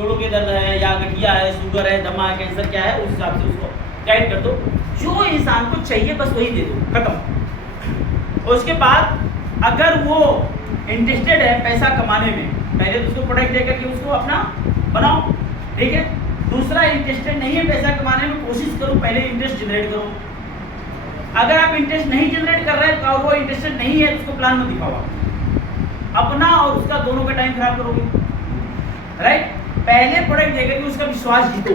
जोड़ों के दर्द है या गठिया है, शुगर है, दमा है, कैंसर क्या है, उस हिसाब से उसको गाइड कर दो। जो इंसान को चाहिए बस वही दे दो, खत्म। और उसके बाद अगर वो इंटरेस्टेड है पैसा कमाने में, पहले तो उसको प्रोडक्ट देकर के उसको अपना बनाओ, ठीक है। दूसरा, इंटरेस्टेड नहीं है पैसा कमाने में, कोशिश करो पहले इंटरेस्ट जनरेट करो। अगर आप इंटरेस्ट नहीं जनरेट कर रहे हैं और वो इंटरेस्टेड नहीं है तो उसको प्लान में दिखाओ आप। अपना और उसका दोनों का टाइम खराब करोगे, राइट। पहले प्रोडक्ट देकर के उसका विश्वास जीतो।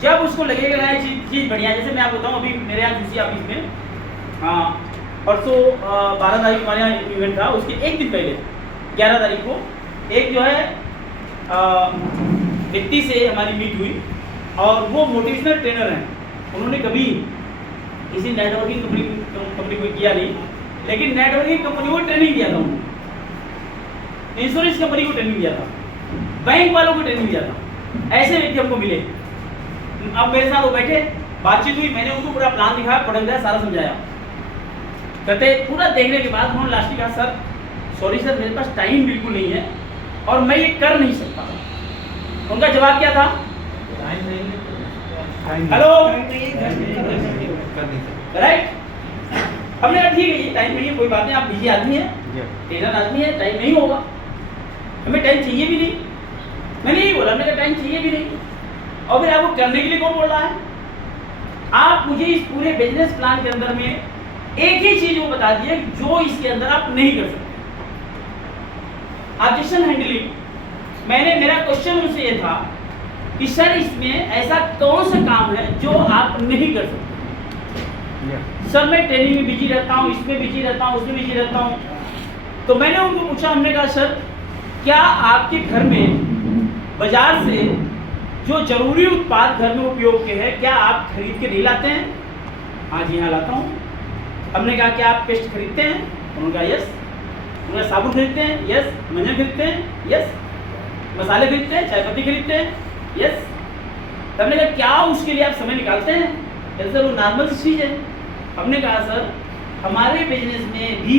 जब उसको लगेगा ये चीज़ बढ़िया, जैसे मैं आपको बताऊँ, अभी मेरे यहाँ जूसी ऑफिस में परसों 12 तारीख हमारे यहाँ इवेंट था, उसके एक दिन पहले 11 तारीख को एक जो है व्यक्ति से हमारी मीट हुई और वो मोटिवेशनल ट्रेनर हैं। उन्होंने कभी किसी नेटवर्किंग कंपनी को किया नहीं, लेकिन नेटवर्किंग कंपनी को ट्रेनिंग दिया था उन्होंने, इंश्योरेंस कंपनी को ट्रेनिंग दिया था, बैंक वालों को ट्रेनिंग दिया था। ऐसे व्यक्ति हमको मिले। अब मेरे साथ वो बैठे, बातचीत हुई, मैंने उनको पूरा प्लान दिखाया, प्रोडक्ट दिया, सारा समझाया। कहते पूरा देखने के बाद उन्होंने लास्ट में कहा, सर सॉरी सर, मेरे पास टाइम बिल्कुल नहीं है और मैं ये कर नहीं सकता। उनका जवाब क्या था? Hello, right. हमने कहा ठीक है, ये टाइम नहीं है, कोई बात नहीं, आप बिजी आदमी है, ट्रेनर आदमी है, टाइम नहीं होगा, हमें टाइम चाहिए भी नहीं। मैंने यही बोला, हमने कहा टाइम चाहिए भी नहीं, और फिर आपको करने के लिए कौन बोल रहा है? आप मुझे इस पूरे बिजनेस प्लान के अंदर में एक ही चीज वो बता दिए जो इसके अंदर आप नहीं कर सकते, ऑब्जेक्शन हैंडलिंग। मेरा क्वेश्चन उनसे ये था कि सर इसमें ऐसा कौन सा काम है जो आप नहीं कर सकते? सर मैं ट्रेनिंग में बिजी रहता हूँ, इसमें बिजी रहता हूँ, उसमें बिजी रहता हूँ। तो मैंने उनको पूछा, हमने कहा सर क्या आपके घर में बाजार से जो जरूरी उत्पाद घर में उपयोग के हैं क्या आप खरीद के नहीं लाते हैं? हाँ जी हाँ लाता हूँ। हमने कहा क्या आप पेस्ट खरीदते हैं? उन्होंने कहा यस। उन्होंने साबुन खरीदते हैं? यस। मंजन खरीदते हैं? यस। मसाले खरीदते हैं? चाय पत्ती खरीदते हैं? यस। हमने कहा क्या उसके लिए आप समय निकालते हैं? सर वो नॉर्मल चीज़ है। हमने कहा सर हमारे बिजनेस में भी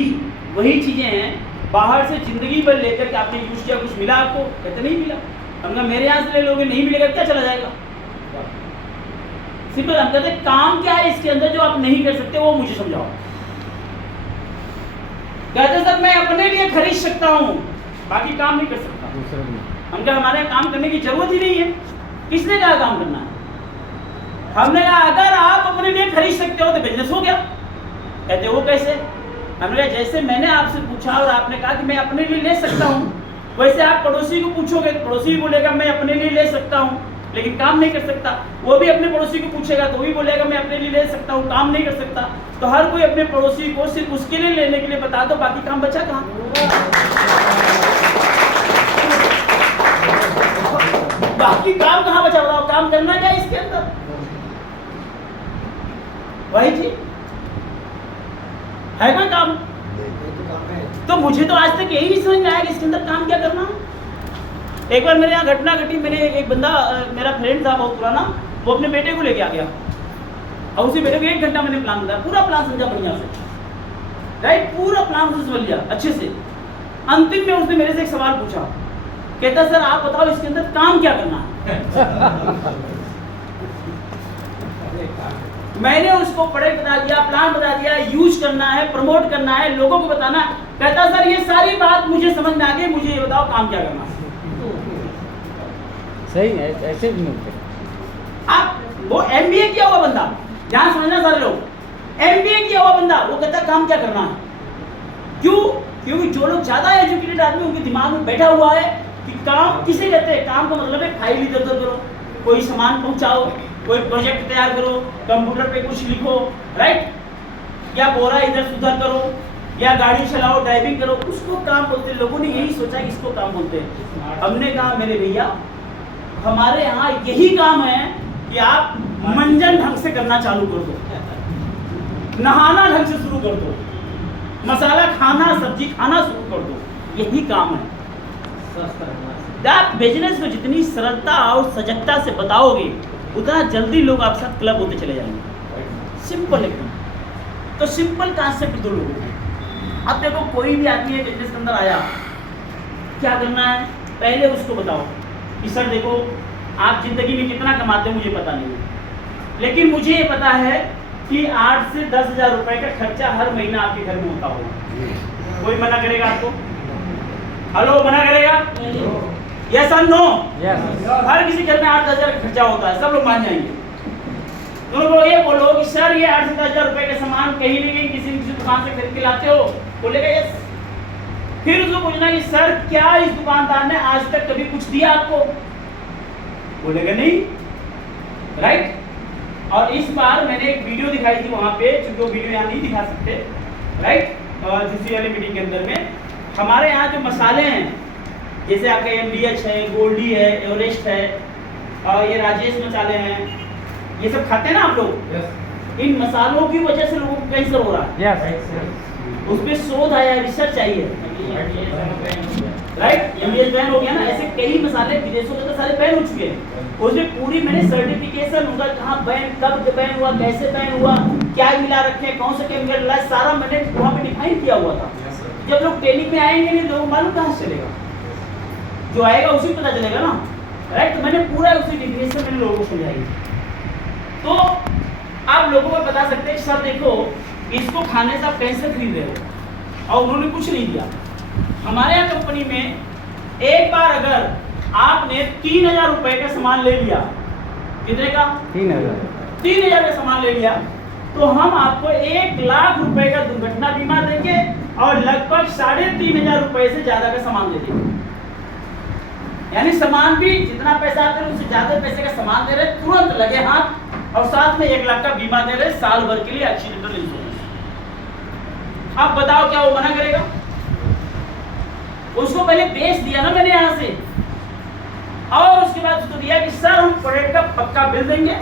वही चीज़ें हैं, बाहर से जिंदगी भर लेकर के आपने यूज किया, कुछ मिला आपको? कहते नहीं मिला। हमने मेरे यहाँ से ले लोगे, नहीं मिलेगा, क्या चला जाएगा? सिंपल। हम कहते काम क्या है इसके अंदर जो आप नहीं कर सकते, वो मुझे समझाओ। कहते सर मैं अपने लिए खरीद सकता हूँ, बाकी काम नहीं कर सकता। हम कहा हमारे काम करने की जरूरत ही नहीं है, किसने कहा काम करना है? हमने कहा अगर आप अपने लिए खरीद सकते हो तो बिजनेस हो गया। कहते वो कैसे? हमने कहा जैसे मैंने आपसे पूछा और आपने कहा कि मैं अपने लिए ले सकता हूँ, वैसे आप पड़ोसी को पूछोगे, पड़ोसी भी बोलेगा मैं अपने लिए ले सकता हूँ लेकिन काम नहीं कर सकता। वो भी अपने पड़ोसी को पूछेगा तो वो भी बोलेगा मैं अपने लिए ले सकता हूँ, काम नहीं कर सकता। तो हर कोई अपने पड़ोसी को सिर्फ उसके लिए लेने के लिए बता दो, बाकी काम बचा कहाँ? बाकी काम कहाँ बचा? बताओ, काम करना क्या इसके अंदर? वही चीज है, कोई काम? तो मुझे तो आज तक यही नहीं समझ में आया कि इसके अंदर काम क्या करना। एक बार मेरे यहाँ घटना घटी, मैंने एक बंदा, मेरा फ्रेंड था बहुत पुराना, वो अपने बेटे को लेके आ गया और उसी बेटे को 1 घंटा मैंने प्लान बताया, पूरा प्लान समझा बढ़िया से, राइट, पूरा प्लान उसने समझ लिया अच्छे से। अंतिम में उसने मेरे से एक सवाल पूछा, कहता सर आप बताओ इसके अंदर काम क्या करना है? मैंने उसको प्रोडक्ट बता दिया, प्लान बता दिया, यूज करना है, प्रमोट करना है, लोगों को बताना है। कहता सर ये सारी बात मुझे समझ में आ गई, मुझे ये बताओ काम क्या करना है? सही है, ऐसे भी मिलते आप वो MBA किया हुआ बंदा, ध्यान समझना सारे लोग, MBA किया हुआ बंदा, वो कहता काम क्या करना है? क्यों? क्योंकि जो लोग ज्यादा एजुकेटेड आदमी उनके दिमाग में बैठा हुआ है कि काम किसे कहते हैं। काम का मतलब है फाइल इधर उधर करो, कोई सामान पहुंचाओ, कोई प्रोजेक्ट तैयार करो, कंप्यूटर पे कुछ लिखो, राइट, या बोरा इधर सुधर करो, या गाड़ी चलाओ, ड्राइविंग करो, उसको काम बोलते हैं। लोगों ने यही सोचा कि इसको काम बोलते हैं। हमने कहा मेरे भैया हमारे यहाँ यही काम है कि आप मंजन ढंग से करना चालू कर दो, नहाना ढंग से शुरू कर दो, मसाला खाना, सब्जी खाना शुरू कर दो, यही काम है। आप बिजनेस को जितनी सरलता और सजगता से बताओगे उतना जल्दी लोग आपके साथ क्लब होते चले जाएंगे। सिंपल एकदम। तो सिंपल कॉन्सेप्ट दो लोगों को। अब देखो कोई भी आदमी बिजनेस के अंदर आया, क्या करना है? पहले उसको बताओ कि सर देखो आप जिंदगी में कितना कमाते हो मुझे पता नहीं है, लेकिन मुझे ये पता है कि 8 से 10,000 रुपए का खर्चा हर महीना आपके घर में होता होगा। कोई मना करेगा आपको? हेलो, मना करेगा? यस और नो? हर किसी घर में 8-10,000 का खर्चा होता है, सब लोग मान जाएंगे। तुम लोग ये बोलो कि सर ये 8 से 10,000 रुपए का सामान कहीं नहीं कहीं किसी दुकान से खरीद के लाते हो, बोलेगा यस। फिर उसको पूछना कि सर क्या इस दुकानदार ने आज तक कभी कुछ दिया आपको, बोलेगा नहीं, राइट। और इस बार मैंने एक वीडियो दिखाई थी वहां पे, क्योंकि वो वीडियो यहाँ नहीं दिखा सकते, राइट, दूसरी वाली मीटिंग के अंदर में। हमारे यहाँ जो मसाले हैं, जैसे आपका MDH है, गोल्डी है, एवरेस्ट है, और ये राजेश मसाले हैं, ये सब खाते हैं ना आप लोग? yes. इन मसालों की वजह से लोगों को कैंसर हो रहा है। yes. उसमें शोध आया, रिसर्च आई है, राइट। MDH बैन हो गया ना, ऐसे कई मसाले विदेशों में तो सारे बैन हो चुके हैं। उसमें पूरी मैंने सर्टिफिकेशन उनका कहाँ बैन, कब बैन हुआ, कैसे बैन हुआ, क्या मिला रखे, कौन सा केमिकल मिला, सारा मैंने वहाँ पे डिफाइन किया हुआ था। जब लोग ट्रेनिंग में आएंगे नहीं, लोग मालूम कहाँ से चलेगा, जो आएगा उसी पता चलेगा ना, राइट। तो मैंने पूरा उसी डिफिनेशन मैंने लोगों को समझाई। तो आप लोगों को बता सकते हैं सर देखो इसको खाने से आप कैंसर खरीद रहे हो, और उन्होंने कुछ नहीं दिया। हमारे यहाँ कंपनी में एक बार अगर आपने 3,000 रुपए का सामान ले लिया, कितने का? 3,000 का सामान ले लिया, तो हम आपको 1 लाख रुपए का दुर्घटना बीमा देंगे और लगभग 3,500 रुपए से ज्यादा का सामान दे देंगे। यानी सामान भी जितना पैसा आते हैं उससे ज्यादा पैसे का सामान दे रहे, तुरंत लगे हाथ, और साथ में 1 लाख का बीमा दे रहे साल भर के लिए, एक्सीडेंटल इंश्योरेंस। अब बताओ क्या वो मना करेगा? उसको पहले बेच दिया ना मैंने यहाँ से, और उसके बाद उसको दिया कि सर हम प्रोडक्ट का पक्का बिल देंगे,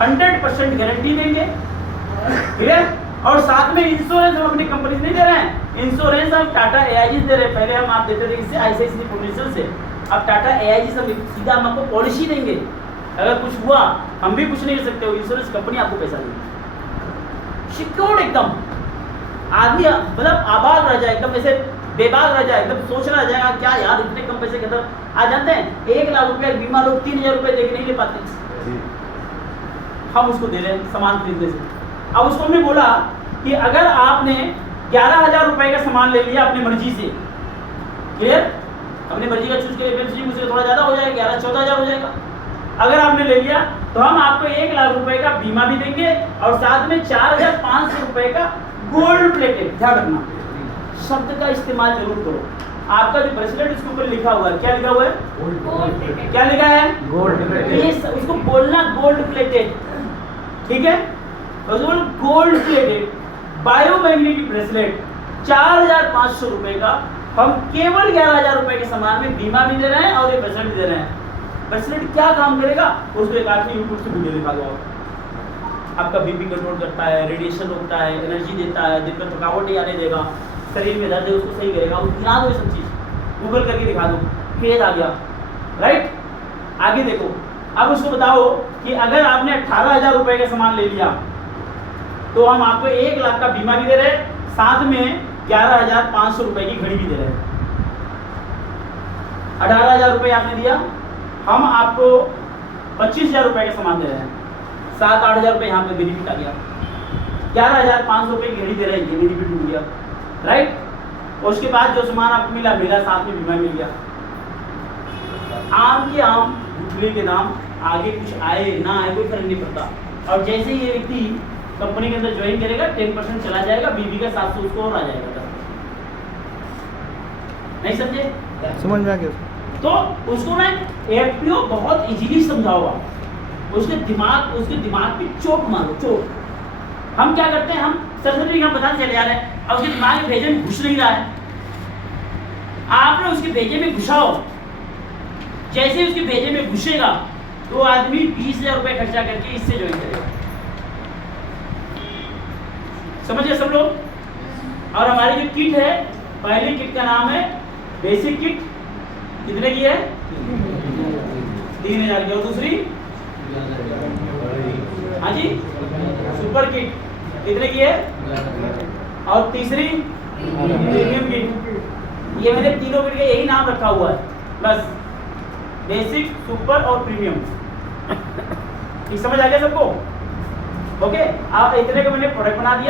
100% गारंटी देंगे, क्लियर, और साथ में इंश्योरेंस हम अपनी कंपनी से नहीं दे रहे हैं, इंश्योरेंस हम टाटा AIG दे रहे हैं। पहले हम आप देते थे किससे? ICICI प्रोड्यूसर से, अब टाटा AIG से सीधा हम आपको पॉलिसी देंगे, अगर कुछ हुआ हम भी कुछ नहीं कर सकते, इंश्योरेंस कंपनी आपको पैसा देगी। सिक्योर्ड एकदम, आदमी मतलब आबाद रह जाए, एकदम ऐसे बेबाक रह जाए, एकदम सोच रहा जाएगा क्या यार इतने कम पैसे के अंदर। आज जानते हैं 1 लाख रुपया बीमा लोग 3,000 रुपये दे के नहीं ले पाते, हम उसको दे रहे हैं सामान खरीदने से। अब उसको हमने बोला कि अगर आपने 11,000 रुपए का सामान ले लिया अपनी मर्जी से, क्लियर, अपनी मर्जी का चूज किया, मुझे थोड़ा ज्यादा हो जाएगा, 11-14,000 हो जाएगा। अगर आपने ले लिया तो हम आपको 1 लाख रुपए का बीमा भी देंगे और साथ में 4,500 रुपए का गोल्ड प्लेटेड। ध्यान रखना, शब्द का इस्तेमाल जरूर करो। आपका जो ब्रेसलेट इसके ऊपर लिखा हुआ है, क्या लिखा हुआ है? गोल्ड। क्या लिखा है? Gold plated. इसको बोलना गोल्ड प्लेटेड, ठीक है? गोल्ड प्लेटेड बायोमैग्नेटिक ब्रेसलेट 4,500 रुपए का, हम केवल 11,000 रुपए के सामान में बीमा भी दे रहे हैं और ये ब्रेसलेट भी दे रहे हैं। ब्रेसलेट क्या काम करेगा उसको एक आखिरी यूट्यूब से वीडियो दिखा दो। आपका बीपी कंट्रोल करता है, रेडिएशन रोकता है, एनर्जी देता है, दिन में थकावट नहीं आने देगा, शरीर में दर्द है उसको सही करेगा। उसको दिखा दो, ये सब चीज़ गूगल करके दिखा दो, फेज आ गया, राइट। आगे देखो, अब उसको बताओ कि अगर आपने 18,000 रुपए का सामान ले लिया तो हम आपको 1 लाख का बीमा भी दे रहे हैं, साथ में 11,500 रुपए की घड़ी भी दे रहे हैं। 18,000 रुपए आपने दिया, हम आपको 25,000 रुपए का सामान दे रहे हैं, 7-8,000 रुपए यहाँ पे बेनिफिट आ गया, 11,500 रुपए की घड़ी दे रहे हैं, ये बेनिफिट मिल गया, राइट। और उसके बाद जो सामान आपको मिला साथ में बीमा मिल गया। आम के आम, गुठली के नाम, आगे कुछ आए ना आए कोई फर्क नहीं पड़ता। और जैसे ही ये व्यक्ति कंपनी के अंदर ज्वाइन करेगा 10% चला जाएगा, बीबी का 700 उसको और आ जाएगा। नहीं समझे? समझ में आ गया। तो उसको मैं FPO बहुत इजीली समझाऊंगा, उसके दिमाग पे चोट मारो, चोट। हम क्या करते हैं, हम सरसरी हम बताते चले जा रहे हैं, अब उसके दिमाग में भेजे में घुस नहीं रहा है, आपने उसके भेजे में घुसाओ। जैसे ही उसके भेजे में घुसेगा तो आदमी 20,000 रुपए खर्चा करके इससे ज्वाइन करेगा। समझिए सब लोग। और हमारी जो किट है, पहली किट का नाम है बेसिक किट, कितने की है? 3,000 की। और दूसरी, हाँ जी, सुपर किट कितने की है? और तीसरी प्रीमियम किट। ये मैंने तीनों किट का यही नाम रखा हुआ है, बस बेसिक, सुपर और प्रीमियम। ठीक समझ आ गया सबको? ओके, आप इतने का मैंने प्रोडक्ट बना दिया।